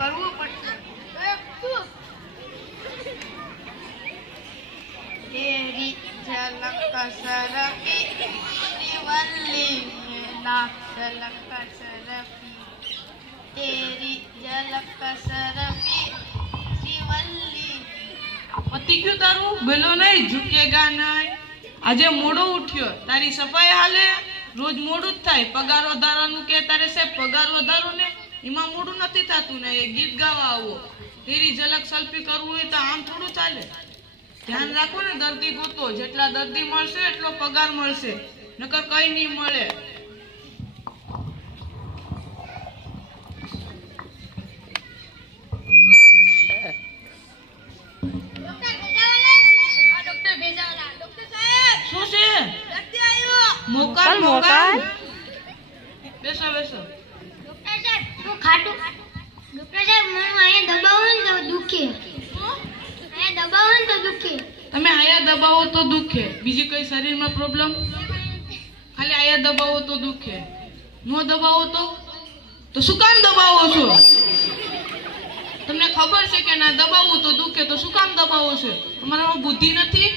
કરવું પડશે. તેરી ઝલક સરફી શ્રીવલ્લી ના ઝલક સરફી તેરી ઝલક સરફી શ્રીવલ્લી. પતી ગયું તારું? બેલો નહીં ઝૂકેગા નહીં. આજે મોડો ઉઠ્યો, તારી સફાઈ હાલે. રોજ મોડું જ થાય. પગાર વધારવાનું કે તારે સાહેબ પગાર વધારો ને, એમાં મોડું નથી થતું ને. એ ગીત ગાવા આવો, તેરી ઝલક સેલ્ફી કરવું હોય તો આમ થોડું ચાલે. ધ્યાન રાખો ને, દર્દી ગોતો. જેટલા દર્દી મળશે એટલો પગાર મળશે, નકર કઈ નહીં મળે. શું છે? મોકલ મોકલ. બેસો બેસો. ડોક્ટર સાહેબ હું ખાટું. ડોક્ટર સાહેબ મને અહીંયા દબાવો ને તો દુખે. અહીંયા દબાવો ને તો દુખે. તમે આયા દબાવો તો દુખે, બીજી કઈ શરીરમાં પ્રોબ્લેમ? ખાલી આયા દબાવો તો દુખે, નો દબાવો તો શું કામ દબાવો છો? તમને ખબર છે કે ના દબાવવું તો દુખે, તો શું કામ દબાવો છો? તમારામાં બુદ્ધિ નથી?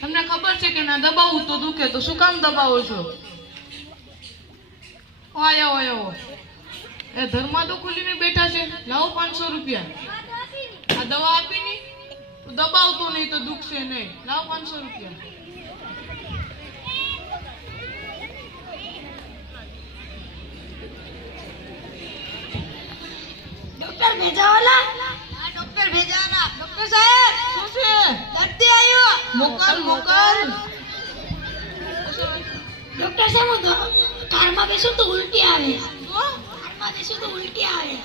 તમને ખબર છે કે ના દબાવવું તો દુખે, તો શું કામ દબાવો છો? આયો આયો એ ધર્મા તો ખુલીને બેઠા છે. લાવો 500 રૂપિયા. આ દવા આપી ની તો દબાવતો નહીં તો દુખશે નહીં. લાવો 500 રૂપિયા. ડોક્ટર ભેજાવાલા. હા ડોક્ટર ભેજાવાલા. ડોક્ટર સાહેબ શું છે? દર્દી આવ્યો. મોકલ મોકલ. ડોક્ટર સાહેબ હું કારમાં બેસું તો ઉલટી આવે. કારમાં બેસું તો ઉલટી આવે.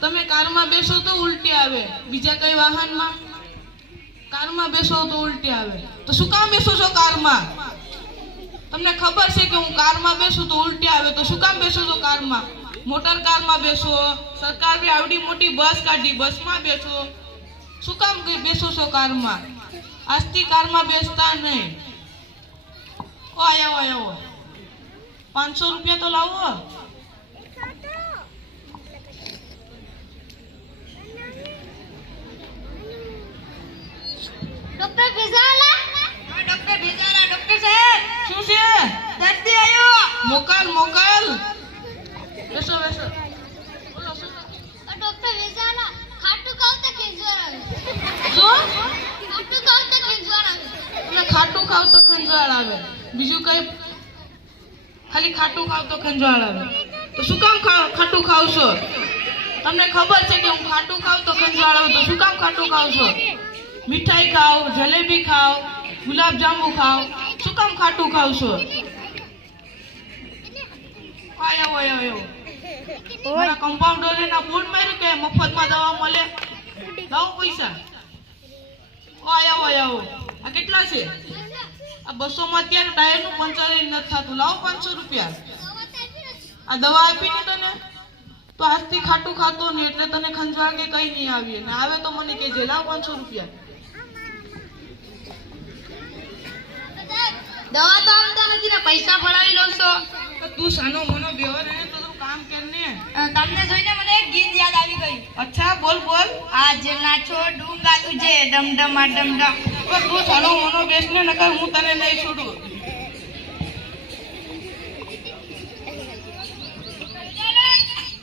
તમે કારમાં બેસો તો ઉલટી આવે, બીજા કઈ વાહનમાં? કારમાં બેસો તો ઉલટી આવે, તો શું કામ બેસો છો કારમાં? તમને ખબર છે કે હું કારમાં બેસું તો ઉલટી આવે, તો શું કામ બેસો છો કારમાં? મોટર કારમાં બેસો, સરકારે આવડી મોટી બસ કાઢી, બસમાં બેસો. શું કામ બેસો છો કારમાં? આજથી કારમાં બેસતા નહીં. આયો આયો 500 રૂપિયા તો લાવો. ડોક્ટર ભેજાવાલા. હા ડોક્ટર ભેજાવાલા. ડોક્ટર સાહેબ શું છે? દર્દી આવ્યો. મોકલ મોકલ. બેસો બેસો. બોલો શું? ડોક્ટર ભેજાવાલા ખાટું ખાવ તો ખેંચવા આવે. શું? ખાટું ખાવ તો ખેંચવા આવે. તમે ખાટું ખાવ તો ખંજવાળ આવે, બીજું કઈ? ખાલી ખાટું ખાવ તો ખંજવાળ આવે, તો શું કામ ખાટું ખાવ છો? તમને ખબર છે કે હું ખાટું ખાવ તો ખંજવાળ આવે, તો શું કામ ખાટું ખાવ છો? મીઠાઈ ખાઓ, જલેબી ખાઓ, ગુલાબ જાંબુ ખાઓ, શું કામ ખાટું ખાવ છો? આયો આયો આયો. મારા કમ્પાઉન્ડરે ના બોર્ડ માર્યું કે મફતમાં દવા મળે. લાવો પૈસા. આયો આયો. આ કેટલા છે? આ 200 માં અત્યારે ટાયરનું પંચર નથી થતું. લાવો 500 રૂપિયા. આ દવા આપી ને તને, તો આજથી ખાટું ખાતો ને એટલે તને ખંજવાળ કે કઈ નહીં આવીએ ને આવે તો મને કહેજે. લાવો 500 રૂપિયા. દવા તો આપતા નથી ને પૈસા પડાવી લો છો. તું સાનો મનો બેહર હે તો તું કામ કર ને. તમને જોઈને મને એક ગીત યાદ આવી ગયું. અચ્છા બોલ બોલ. આજ ના છોડુંગા તુજે ડમડમા ડમડમ. તું સાનો મનો બેસ ને, નકર હું તને નહીં છોડું.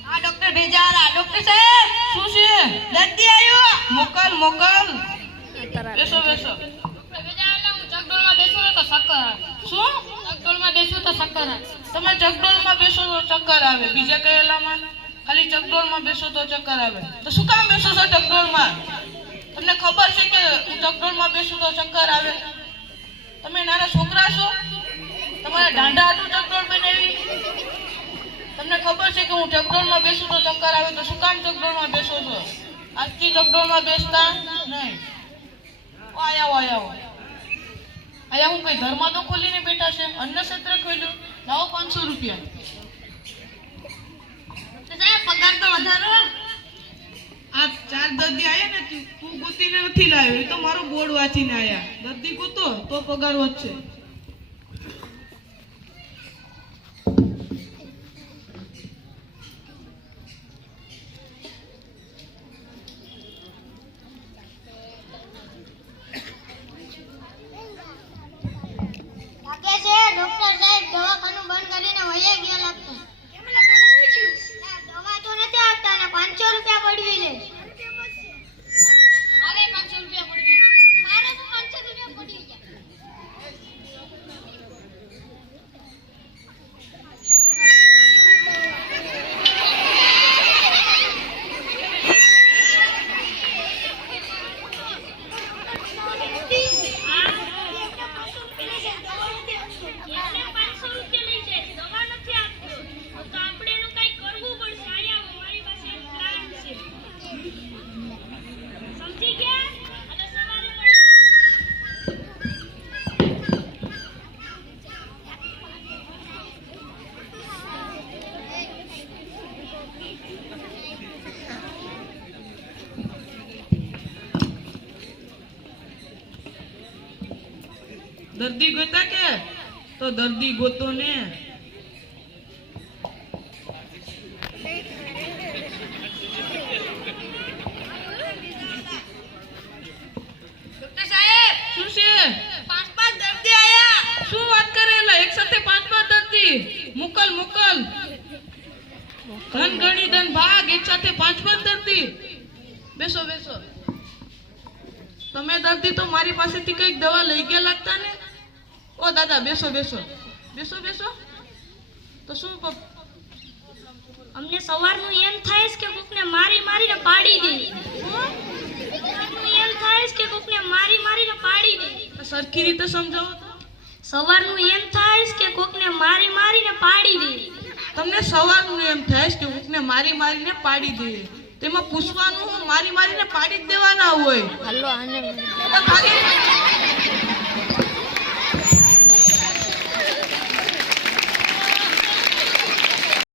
હા ડોક્ટર ભેજાવાલા. ડોક્ટર સાહેબ શું છે? દર્દી આવ્યો. મોકલ મોકલ. બેસો બેસો. શું? તમે ચકડોળમાં બેસો તો ચક્કર આવે, બીજા કઈ એલામાં? ખાલી ચકડોળમાં બેસો તો ચક્કર આવે, તો શું કામ બેસો છો ચકડોળમાં? તમને ખબર છે કે હું ચકડોળમાં બેસું તો ચક્કર આવે? તમે નાના છોકરા છો? તમારા દાંડા હાટું ચકડોળ બનાવી? તમને ખબર છે કે હું ચકડોળમાં બેસું તો ચક્કર આવે, તો શું કામ ચકડોળમાં બેસો છો? આજથી ચકડોળમાં બેસતા નહીં. આયા આયા અહીંયા હું કઈ ધર્મા તો ખોલીને બેઠા છે? અન્ન ક્ષેત્ર ખોલ્યું. લાવો 500 રૂપિયા. પગાર તો વધારો. આ 4 દર્દી આયા ને, તું ગોતીને નથી લાવ્યો, એ તો મારો બોર્ડ વાંચીને આયા. દર્દી ગોતો તો પગાર વધશે. દર્દી ગોતા કે તો દર્દી ગોતો ને. ડોક્ટર સાહેબ શું છે? 5 દર્દી આયા. શું વાત કરેલા? એક સાથે 5 દર્દી? મુકલ ધન ગણી ધન ભાગ. એક સાથે 5 દર્દી? બેસો બેસો. તમે દર્દી તો મારી પાસેથી કઈક દવા લઈ ગયા લાગતા ને. ઓ દાદા બેસો બેસો બેસો બેસો. તો શું અમને સવારનું એમ થાય છે કે કોકને મારીને પાડી દે. સવારનું એમ થાય છે કે કોકને મારીને પાડી દે. સરખી રીતે સમજાવો તો. સવારનું એમ થાય છે કે કોકને મારીને પાડી દે. તમને સવારનું એમ થાય છે કે કોકને મારીને પાડી દે. તેમાં પૂછવાનું મારીને પાડી જ દેવાના હોય. હલો આને ખાલી